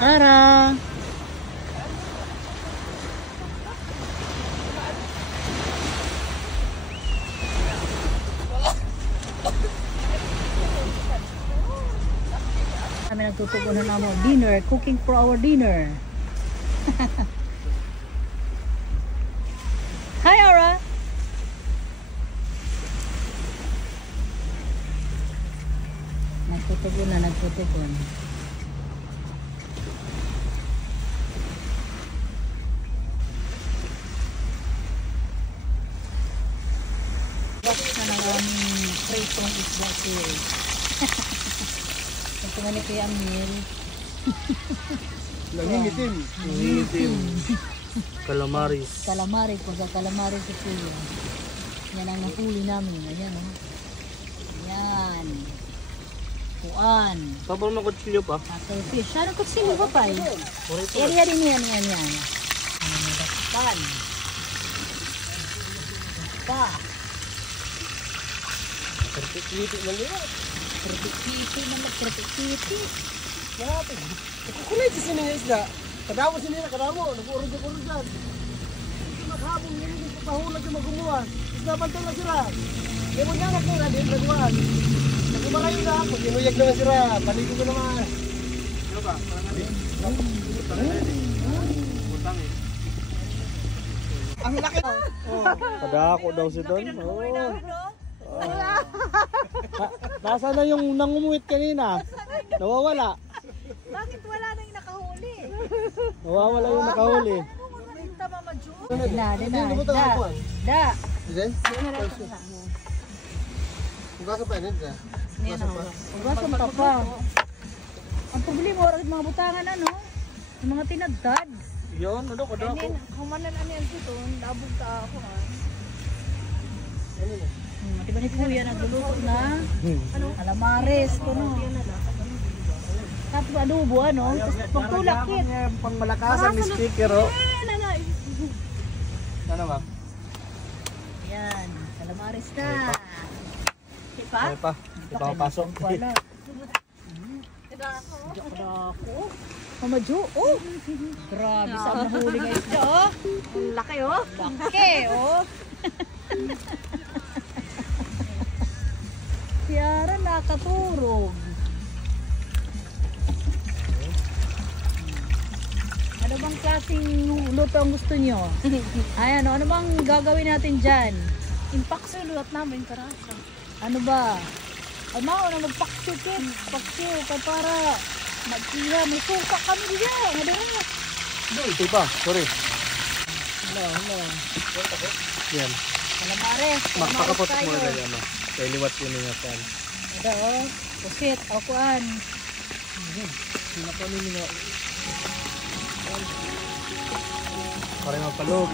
Ara! Kami nagtutugunan na mo dinner, cooking for our dinner. Hi, Ara! Nagtutugon. Bakit na lang pritong isda siya? Ito nga ni Kuya Amil. Nangingitim. Calamaris. Calamaris po sa calamaris si Kuya. Yan ang nahuli namin. Ayan o. Yan. Kuan. Tapos may kutsilyo pa. Fish. Saan ang kutsilyo pa pa? Area din yan. Pan. Pa. Perfect man yan. Perfect. Grabe. Kukulay sa sinin yung isda. Kadamo sinila, kadamo. Nag-urod dyan. Maghabong yun yung papahulag yung magumuhan. Isda bantol na sila. Kaya mo nyanak nila, din nagwan. Nagumarayo na ako. Sinuyag naman sila. Balikin ko naman. Ano ba? Ang laki. Kadako daw si Don. Nasa na yung nangumuwit kanina? Nawawala. Bakit wala na yung nakahuli? Nawawala yung nakahuli. Da. Ugasan pa yun. Ugasan pa pa. Ang problema oras mga butangan ano? Yung mga tinagtad. Yun, ano ko daw ako. Humanan ano yan dito, labog ka ako ha. Diba ni Kuya nagluluto na calamares ko no. Tapos adobo ano, pagtulakit. Pang malakasan ni speaker oh. Ano ba? Yan, calamares na. Diba? Ay pa, di pa papasok. Ako. Mamadyo, oh. Grabe sa mahuli ng isda, oh. Ang laki, oh. Laki, oh. Tiara nakaturog. Ano bang klaseng luto ang gusto nyo? Ayan, ano bang gagawin natin dyan? Impakso lulat namin karasa. Ano ba? Ay, na magpaksyo, kid. Paksyo, para magkiha. May suka kami dyan. Ano ba? Ito pa, sorry. Hello. Yan. Calamares. Magpakapot mo na yan. Kaya liwat yun yung yan. Ito, oh. Pusit, akuan. Sinapanin nga. Parang mapalog.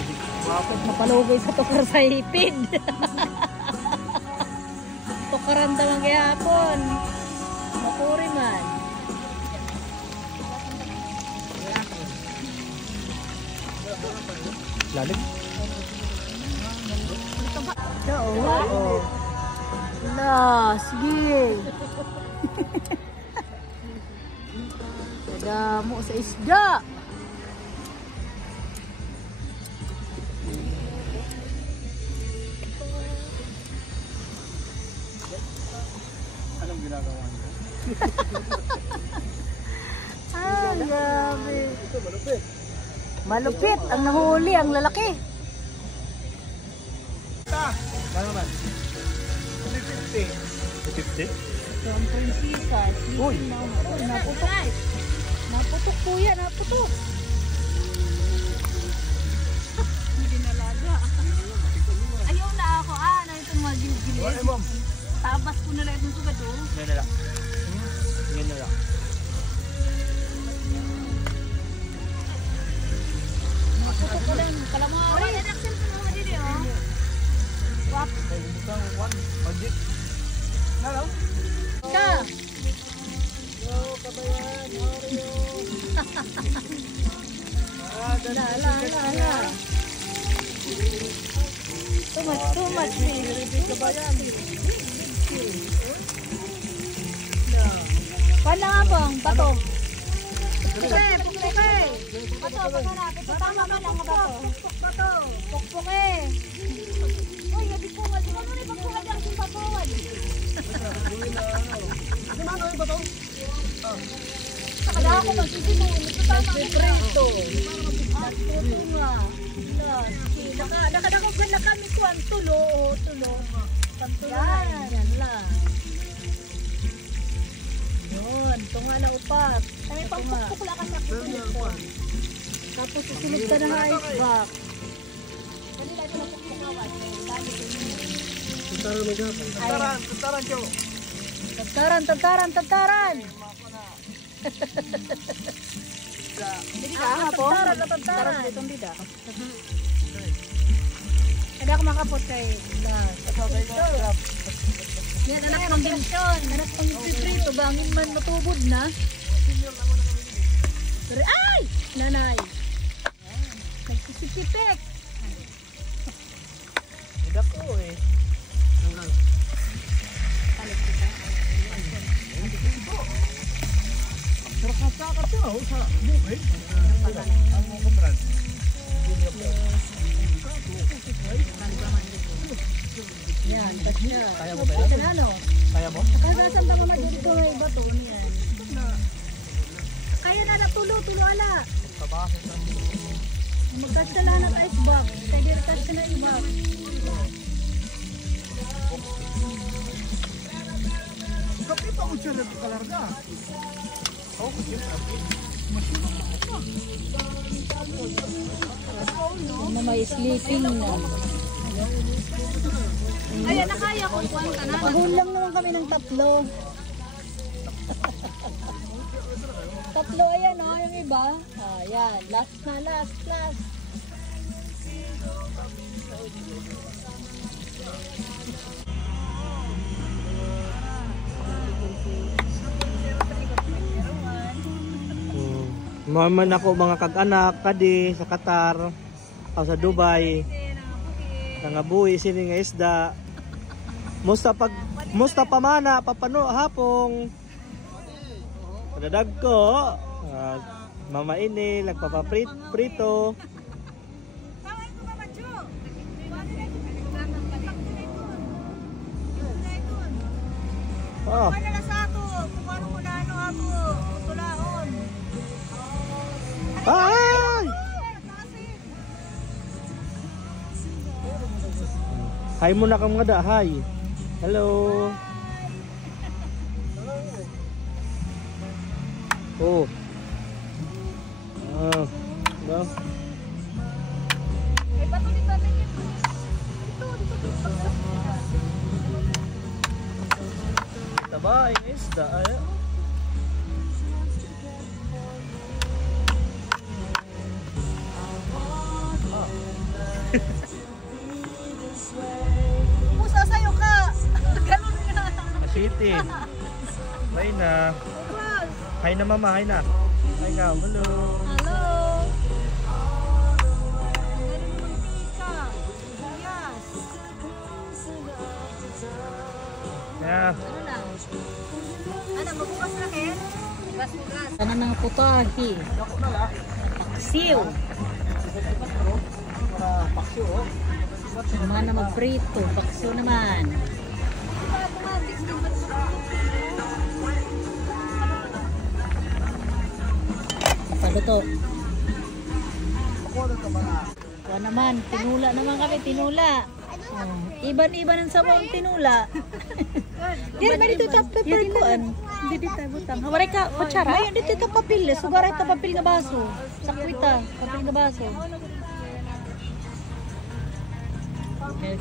Bakit mapalugay sa tukar sa hipid? Tukaran daw ang gayapon. Mapuri man. Lalim? Oo. La, sige. Nadamo sa isda. Anong ginagawa niyo? Grabe. Ito, malupit. Malupit ang nahuli, ang lalaki. Kano man? 50. 50? Ito ang prinsesa. Uy! Naputok. Naputok kuya, naputok. Hindi nalaga. Ayaw na ako. Na itong mga gilid. Ay, ma'am. Tabas ko na lang itong sugad oh. Ngayon na lang. Ngayon na lang. Naputok ko lang. Kalamari. Ay, reaction ko naman din oh. Wap. Pagdik. Hello? Ka. Hello, kabayan. How are you? La. Too much. Kabayan. Paano nga bang? Pato. Pukpuke, pukpuke. Ito, pagharap. Ito, tama ba lang ba to? Pukpuke. Uy, gabi ko nga. Ano na pagpuka dyan kung papawad? Ano yung bato? Kaya ako magsisimul. Ito tama ba? Prito. At ito nga. Nakadakog na kami kuwan. Tulo. Yan. Yan lang. Yun. Ito nga na upat. Kami pagpukpuk lang kasi ako dito. Tapos susunod ka na ice box. Dali lang ito na pukpukawan. Dali ko yun. Tataran mo gapon. Tataran Joe. Tantaran. Hindi ka po? Tantaran. Itong bida. Hindi ako makapot kay Yan, anak ng binsyon. Anak ng prito. Bangin man matubod na. Pero, ay! Nanay. Nagsisipik. Idak ko eh. Sarap siya sa bukid. Ang mga kumpran. Yan, tas niya. Kaya mo ba yan? Ano? Kaya mo? Kagasan ka mama dito ay bato niyan. kaya na tulo ala. Tabakit lang. Magkas ka lang ng ice box. Kaya dirkas ka na ice box. Kapit ako siya nagkalarga. Oh, Na may sleeping na. Ayan na kaya ko kuwan ka na. Nakahul lang naman kami ng tatlo. Tatlo ayan o, yung iba. Ayan, last. Maman ako mga kag-anak kadi sa Qatar o sa Dubai. Nangabuhi sini nga isda. Musta pamana papano hapong. Padadag ko. Mama ini nagpapaprito. Oh. Wala sa ato, kung ano mo na ano ako, tulaon. Ay! Hi muna ka mga da, hi. Hello. Oh. No. Eh, bato dito na yun. Dito. Taba, yung isda. Ay. Pusa sa'yo ka. Ganun nga. Asitin. Bye na. Hi na mama, hi na. Hi ka, hello. Hello. Ganun yung tika. Yes. Yeah. Ano na? Ano, mabukas na Ken? Bukas. Ano ng putahi? Paksiw. Naman na magprito. Paksiw naman. Automatic din ba ito? Paluto. Wala naman. Tinula naman kami. Tinula. Iban-iban ang sabaw ang tinula. Yan, may dito tap pepper ko. Hindi dito butang. Hawaray ka, kutsara. May dito ito papel. Sugaray ito papel nga baso. Sakwita, papel nga baso.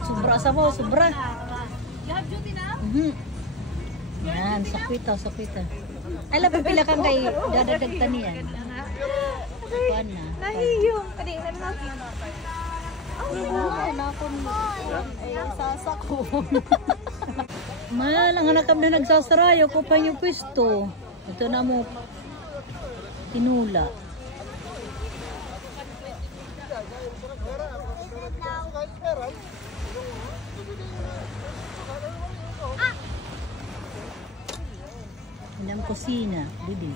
Sobra sabaw, sobra. Lahat duty na? Yan, sakwita. Alam, papila kang kay dadagdag niyan. Kuan na. Nahiyong. Kadi, ano na? Malang hanakam na nagsasarayo ko pa yung pwesto. Ito na mo tinula. Yan ang kusina, bibi.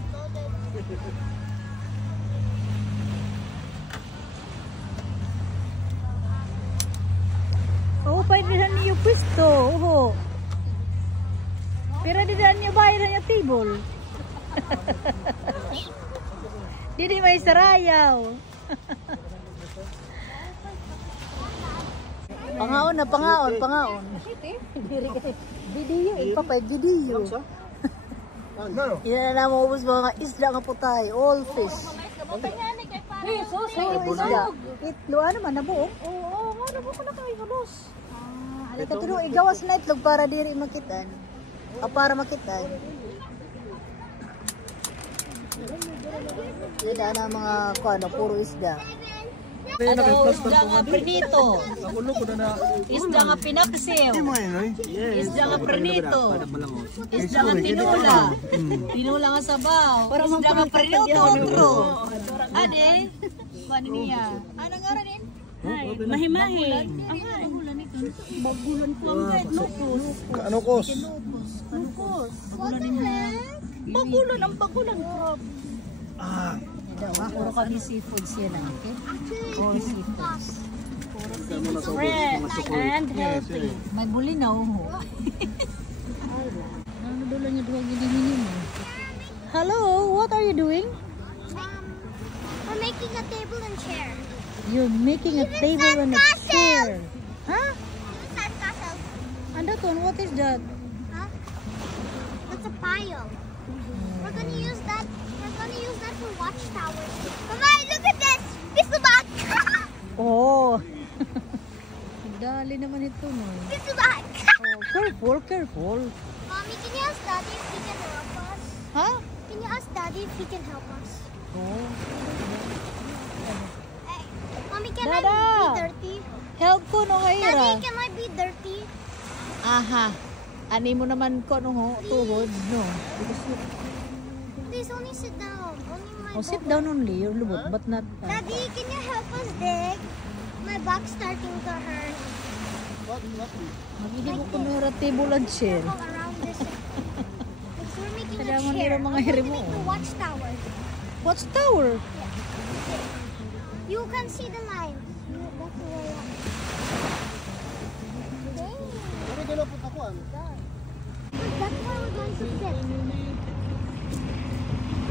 pwede niyo pwesto. Oho. Pero di niyo bayad niya table. Di may sarayaw. Pangaon na, pangaon. Video, ipapay video. No. Yan na maubos mga isda nga putay, all fish. Isda. Itlo, ano man, nabuong? Oo, nga na ko na kayo halos. Halika tulo, igawas na itlog para diri makitan. Para makitan. Yan na mga kuano, puro isda. Ano, isda nga prenito. Ako ko na. Isda nga pinaksil. Mo ay. Isda nga prenito. Isda nga tinula. Tinula nga sabaw. Isda nga prenito otro. Ade, ano niya? Anong oras din? Mahimahi. Ang ulan nito. Bagulan ko ang kahit lupus. Ano kos? Lupus. Bagulan niya. Bagulan ang bagulan. Puro kami seafoods yan ah, okay? All seafoods. Fresh and healthy. May bulinaw ho. Nadudulan niya duwag ginihin mo. Hello, what are you doing? We're making a table and chair. You're making a table and a chair. Huh? Sandcastle. And that one, what is that? Huh? That's a pile. We're gonna use that. We're gonna use that for watchtowers. Mama, look at this. Pistolback. Oh. Dali naman ito, no? Pistolback. Oh, careful. Mommy, can you ask Daddy if he can help us? Huh? Can you ask Daddy if he can help us? Oh. Hey, Mommy, can Dada. I be dirty? Help ko, no, Daddy, Kaira. can I be dirty? Aha. Ani mo naman ko, no, ho, tuhod, no? Please only sit down. Only my Oh, sit bubble. down only. You're lubot, but not... Daddy, can you help us dig? My back's starting to hurt. Magiging ko na table and chair. Circle around this. Because we're making a Kailangan chair. nila I'm mga going to hirimo. make the watchtower. What's tower? You can see the lines. That's the way up. Dang. Ano dala po ako ano? That's where we're going to sit.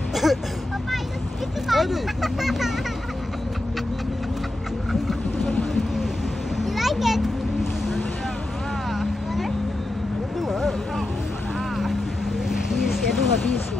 Papa, it's a fun. You like it? Water? Ano ba? Busy. Ano nga busy?